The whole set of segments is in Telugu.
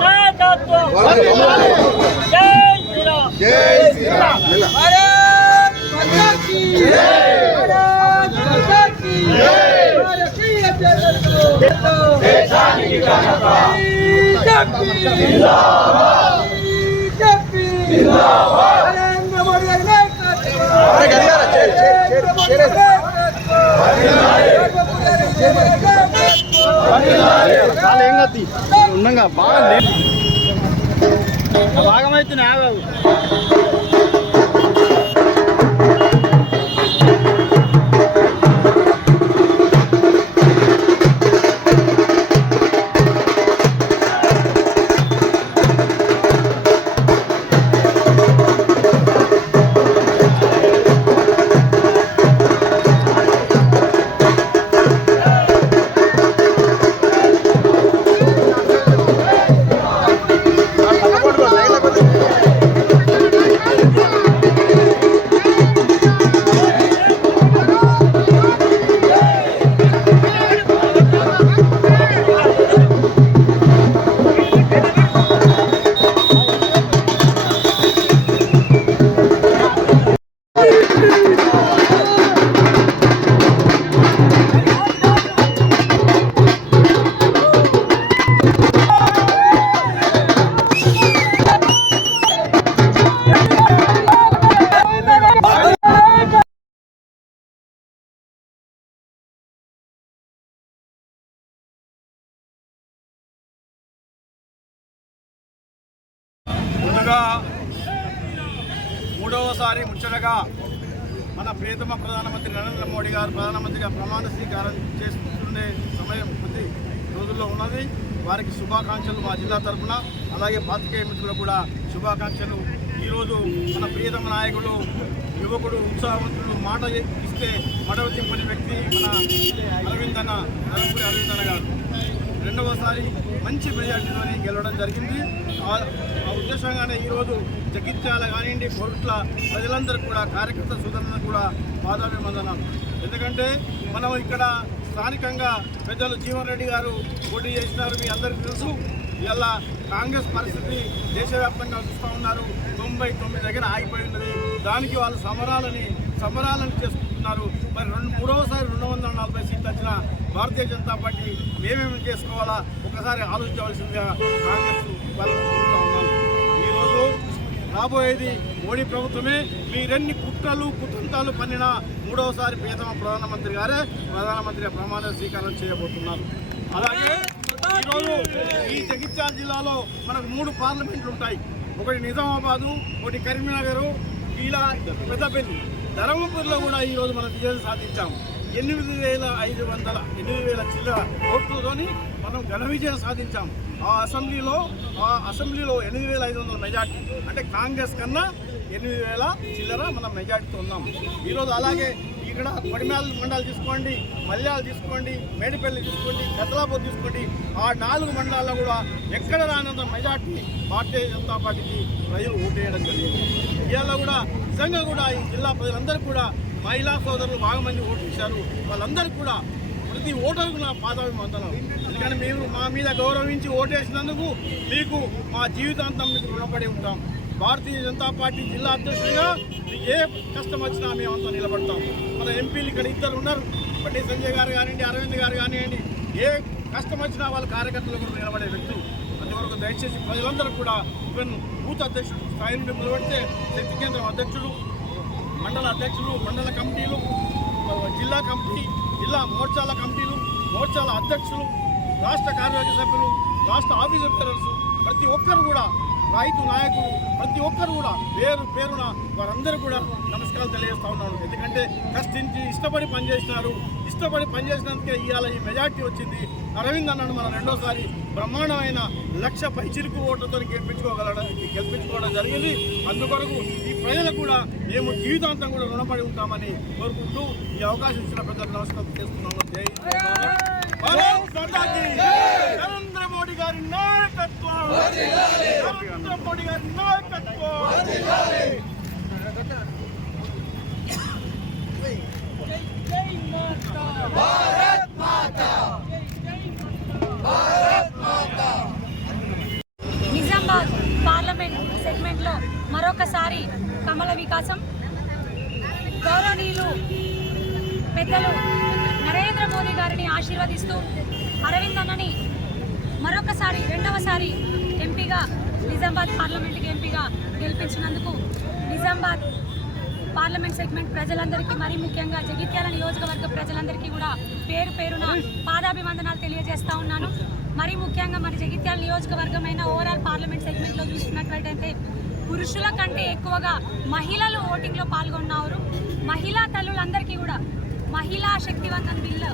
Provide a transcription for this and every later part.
నాయకత్వం నందమూరి ఏం కత్తి ఉండంగా బాగా భాగమైతే ఆగావు ముందుగా మూడవసారి ముచ్చటగా మన ప్రియతమ ప్రధానమంత్రి నరేంద్ర మోడీ గారు ప్రధానమంత్రిగా ప్రమాణ స్వీకారం చేస్తుండే సమయం కొద్ది రోజుల్లో ఉన్నది. వారికి శుభాకాంక్షలు మా జిల్లా తరఫున. అలాగే పాతికేయ మిత్రులకు కూడా శుభాకాంక్షలు. ఈరోజు మన ప్రియతమ నాయకుడు యువకుడు ఉత్సాహవంతుడు మాట ఇస్తే మడవ తిప్పని వ్యక్తి మన అరవిందన్న అన్న గారు. రెండవసారి మంచి మెజార్టీతోని గెలవడం జరిగింది. ఆ ఉద్దేశంగానే ఈరోజు జగిత్యాల కానివ్వండి పొరుట్ల ప్రజలందరూ కూడా కార్యకర్త సుధరణ కూడా పాదాభివందనాలు. ఎందుకంటే మనం ఇక్కడ స్థానికంగా పెద్దలు జీవన్ రెడ్డి గారు పోటీ చేసినారు మీ అందరికీ తెలుసు. ఇలా కాంగ్రెస్ పరిస్థితి దేశవ్యాప్తంగా చూస్తూ ఉన్నారు. తొంభై తొమ్మిది దగ్గర ఆగిపోయి ఉన్నది. దానికి వాళ్ళు సమరాలని సమరాలను చెప్తున్నారు మరి రెండు మూడవసారి రెండు వందల నలభై సీట్లు వచ్చిన భారతీయ జనతా పార్టీ మేమేమి చేసుకోవాలా? ఒకసారి ఆలోచించవలసిందిగా కాంగ్రెస్ ఈరోజు రాబోయేది మోడీ ప్రభుత్వమే. మీరెన్ని కుట్రలు కుతంతాలు పన్నినా మూడవసారి ప్రియతమ ప్రధానమంత్రి గారే ప్రధానమంత్రి ప్రమాణ స్వీకారం చేయబోతున్నారు. అలాగే ఈరోజు ఈ జగిత్యాల జిల్లాలో మనకు మూడు పార్లమెంట్లు ఉంటాయి. ఒకటి నిజామాబాదు ఒకటి కరీంనగర్ ఇలా పెద్దపల్లి. ధర్మపూర్లో కూడా ఈరోజు మనం విజయం సాధించాము. ఎనిమిది వేల ఐదు వందల ఎనిమిది వేల చిల్లర ఓట్లతోని మనం ఘన విజయం సాధించాం ఆ అసెంబ్లీలో ఆ అసెంబ్లీలో ఎనిమిది వేల ఐదు వందల మెజార్టీ. అంటే కాంగ్రెస్ కన్నా ఎనిమిది వేల చిల్లర మనం మెజార్టీతో ఉన్నాం. ఈరోజు అలాగే ఇక్కడ కొడిమ్యాల మండలాలు తీసుకోండి మల్యాలు తీసుకోండి మేడిపల్లి తీసుకోండి కతలాపూర్ తీసుకోండి. ఆ నాలుగు మండలాల్లో కూడా ఎక్కడ రానంత మెజార్టీ భారతీయ జనతా పార్టీకి ప్రజలు ఓటేయడం జరిగింది. ఇవాళ కూడా నిజంగా కూడా ఈ జిల్లా ప్రజలందరూ కూడా మహిళా సోదరులు బాగా మంది ఓటు ఇచ్చారు వాళ్ళందరూ కూడా ప్రతి ఓటర్కు నా పాదాభివందనం ఎందుకంటే మేము మా మీద గౌరవించి ఓటేసినందుకు మీకు మా జీవితాంతం మీకు రుణపడి ఉంటాం. భారతీయ జనతా పార్టీ జిల్లా అధ్యక్షుడిగా మీకు ఏ కష్టం వచ్చినా మేమంతా నిలబడతాం. మన ఎంపీలు ఇక్కడ ఇద్దరు ఉన్నారు. బండి సంజయ్ గారు కానివ్వండి అరవింద్ గారు కానివ్వండి ఏ కష్టం వచ్చినా వాళ్ళ కార్యకర్తలు కూడా నిలబడే వ్యక్తులు. అందువరకు దయచేసి ప్రజలందరూ కూడా ఈవెన్ బూత్ అధ్యక్షుడు స్థాయి నుండి మొదలుపెడితే శక్తి కేంద్రం అధ్యక్షుడు మండల అధ్యక్షులు మండల కమిటీలు జిల్లా కమిటీ జిల్లా మోర్చాల కమిటీలు మోర్చాల అధ్యక్షులు రాష్ట్ర కార్యవర్గ సభ్యులు రాష్ట్ర ఆఫీసర్ ప్రతి ఒక్కరు కూడా రైతు నాయకులు ప్రతి ఒక్కరు కూడా పేరు పేరున వారందరూ కూడా నమస్కారాలు తెలియజేస్తా ఉన్నాను. ఎందుకంటే కష్టించి ఇష్టపడి పనిచేసినారు ఇష్టపడి పనిచేసినందుకే ఇవాళ ఈ మెజార్టీ వచ్చింది. అరవింద్ అన్నాడు మన రెండోసారి బ్రహ్మాండమైన లక్ష పైచిలుకు ఓట్లతో గెలిపించుకోగలడం గెలిపించుకోవడం జరిగింది. అందుకొరకు ఈ ప్రజలకు కూడా మేము జీవితాంతం కూడా రుణపడి ఉంటామని కోరుకుంటూ ఈ అవకాశం ఇచ్చిన పెద్దలకు నమస్కారం చేస్తున్నాము. జై భారత్. గారి నాయకత్వం! నిజామాబాద్ పార్లమెంట్ సెగ్మెంట్లో మరొకసారి కమల వికాసం. గౌరవనీయులు పెద్దలు నరేంద్ర మోదీ గారిని ఆశీర్వదిస్తూ అరవింద్ అన్నని మరొకసారి రెండవసారి ఎంపీగా నిజామాబాద్ పార్లమెంట్కి ఎంపీగా గెలిపించినందుకు నిజామాబాద్ పార్లమెంట్ సెగ్మెంట్ ప్రజలందరికీ మరీ ముఖ్యంగా జగిత్యాల నియోజకవర్గ ప్రజలందరికీ కూడా పేరు పేరున పాదాభివందనాలు తెలియజేస్తా ఉన్నాను. మరీ ముఖ్యంగా మరి జగిత్యాల నియోజకవర్గమైన ఓవరాల్ పార్లమెంట్ సెగ్మెంట్లో చూసుకున్నట్లయితే పురుషుల కంటే ఎక్కువగా మహిళలు ఓటింగ్లో పాల్గొన్నారు మహిళా తల్లులందరికీ కూడా మహిళా శక్తివంతం బిల్లు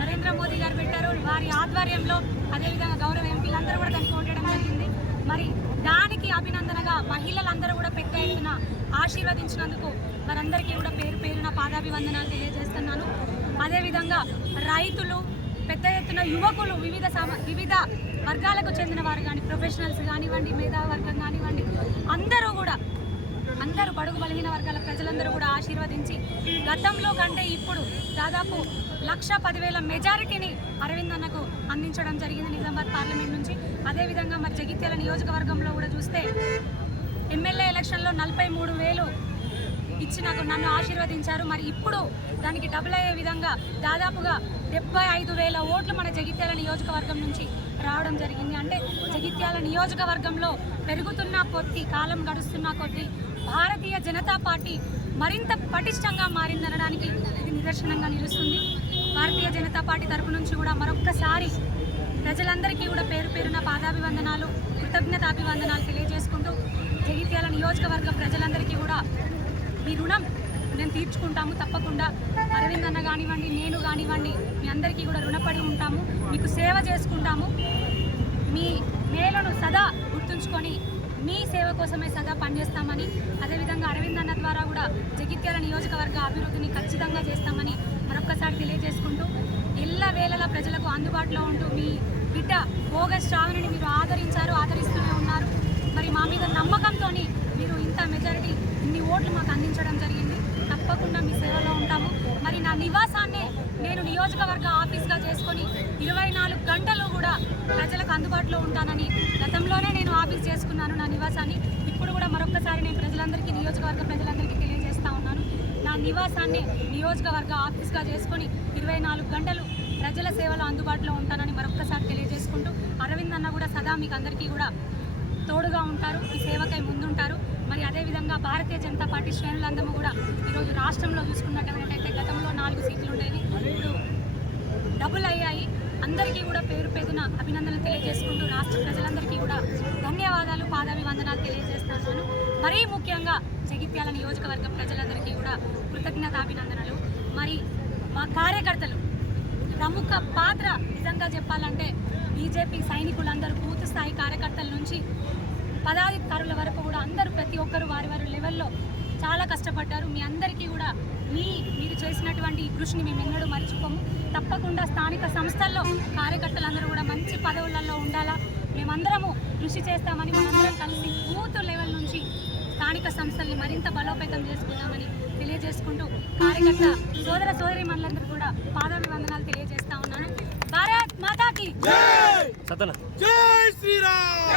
నరేంద్ర మోదీ గారు పెట్టారు. వారి ఆధ్వర్యంలో అదేవిధంగా గౌరవ ఎంపీలందరూ కూడా దానికి ఉండడం జరిగింది. మరి దానికి అభినందనగా మహిళలందరూ కూడా పెద్ద ఎత్తున ఆశీర్వదించినందుకు వారందరికీ కూడా పేరు పేరున పాదాభివందనాలు తెలియజేస్తున్నాను. అదేవిధంగా రైతులు పెద్ద ఎత్తున యువకులు వివిధ సమ వివిధ వర్గాలకు చెందిన వారు కానీ ప్రొఫెషనల్స్ కానివ్వండి మేధావర్గం కానివ్వండి అందరూ కూడా అందరూ బడుగు బలహీన వర్గాల ప్రజలందరూ కూడా ఆశీర్వదించి గతంలో కంటే ఇప్పుడు దాదాపు లక్ష పదివేల మెజారిటీని అరవింద్ అన్నకు అందించడం జరిగింది నిజామాబాద్ పార్లమెంట్ నుంచి. అదేవిధంగా మరి జగిత్యాల నియోజకవర్గంలో కూడా చూస్తే ఎమ్మెల్యే ఎలక్షన్లో నలభై మూడు వేలు ఇచ్చి నాకు నన్ను ఆశీర్వదించారు. మరి ఇప్పుడు దానికి డబుల్ అయ్యే విధంగా దాదాపుగా డెబ్బై ఐదు వేల ఓట్లు మన జగిత్యాల నియోజకవర్గం నుంచి రావడం జరిగింది. అంటే జగిత్యాల నియోజకవర్గంలో పెరుగుతున్న కొద్దీ కాలం గడుస్తున్న కొద్దీ భారతీయ జనతా పార్టీ మరింత పటిష్టంగా మారిందనడానికి ఇది నిదర్శనంగా నిలుస్తుంది. భారతీయ జనతా పార్టీ తరపు నుంచి కూడా మరొక్కసారి ప్రజలందరికీ కూడా పేరు పేరున పాదాభివందనాలు కృతజ్ఞతాభివందనాలు తెలియజేసుకుంటూ జగిత్యాల నియోజకవర్గ ప్రజలందరికీ కూడా మీ రుణం మేము తీర్చుకుంటాము తప్పకుండా. అరవింద్ అన్న కానివ్వండి నేను కానివ్వండి మీ అందరికీ కూడా రుణపడి ఉంటాము. మీకు సేవ చేసుకుంటాము. మీ మేలను సదా గుర్తుంచుకొని మీ సేవ కోసమే సదా పనిచేస్తామని అదేవిధంగా అరవింద్ అన్న ద్వారా కూడా జగిత్యాల నియోజకవర్గ అభివృద్ధిని ఖచ్చితంగా చేస్తామని మరొక్కసారి తెలియజేసుకుంటూ ఎల్ల వేళల ప్రజలకు అందుబాటులో ఉంటూ మీ బిడ్డ భోగ శ్రావణిని మీరు ఆదరించారు ఆదరిస్తూనే ఉన్నారు. మరి మా మీద నమ్మకంతో మీరు ఇంత మెజారిటీ ఇన్ని ఓట్లు మాకు అందించడం జరిగింది. తప్పకుండా మీ సేవలో ఉంటాము. మరి నా నివాసాన్నే నేను నియోజకవర్గ ఆఫీస్గా చేసుకొని ఇరవై నాలుగు గంటలు కూడా ప్రజలకు అందుబాటులో ఉంటానని గతంలోనే నేను ఆఫీస్ చేసుకున్నాను నా నివాసాన్ని. ఇప్పుడు కూడా మరొకసారి నేను ప్రజలందరికీ నియోజకవర్గ ప్రజలందరికీ తెలియజేస్తా నా నివాసాన్ని నియోజకవర్గ ఆఫీస్గా చేసుకొని ఇరవై నాలుగు గంటలు ప్రజల సేవలో అందుబాటులో ఉంటానని మరొకసారి తెలియజేసుకుంటూ అరవింద్ అన్న కూడా సదా మీకు అందరికీ కూడా తోడుగా ఉంటారు ఈ సేవకై ముందుంటారు. మరి అదేవిధంగా భారతీయ జనతా పార్టీ శ్రేణులందరూ కూడా ఈరోజు రాష్ట్రంలో చూసుకున్నట్టయితే గతంలో నాలుగు సీట్లు ఉండేవి ఇప్పుడు డబుల్ అయ్యాయి. అందరికీ కూడా పేరు పేరున అభినందనలు తెలియజేసుకుంటూ రాష్ట్ర ప్రజలందరికీ కూడా ధన్యవాదాలు పాదాభివందనాలు తెలియజేస్తున్నాను. మరీ ముఖ్యంగా జగిత్యాల నియోజకవర్గ ప్రజలందరికీ కూడా కృతజ్ఞతాభినందనలు. మరి మా కార్యకర్తలు ప్రముఖ పాత్ర నిజంగా చెప్పాలంటే బీజేపీ సైనికులందరూ పూర్తి స్థాయి కార్యకర్తల నుంచి పదాధికారుల వరకు కూడా అందరూ ప్రతి ఒక్కరు వారి వారి లెవెల్లో చాలా కష్టపడ్డారు. మీ అందరికీ కూడా మీ మీరు చేసినటువంటి ఈ కృషిని మేము ఎన్నడూ మర్చిపోము. తప్పకుండా స్థానిక సంస్థల్లో కార్యకర్తలందరూ కూడా మంచి పదవులలో ఉండాలా. మేమందరము కృషి చేస్తామని మనందరం కలిసి బూత్ లెవెల్ నుంచి స్థానిక సంస్థల్ని మరింత బలోపేతం చేసుకుందామని తెలియజేసుకుంటూ కార్యకర్త సోదర సోదరి మనులందరూ కూడా పాదాభివందనాలు తెలియజేస్తా ఉన్నాను. భారత్ మాతాకి జై! శ్రీరామ్!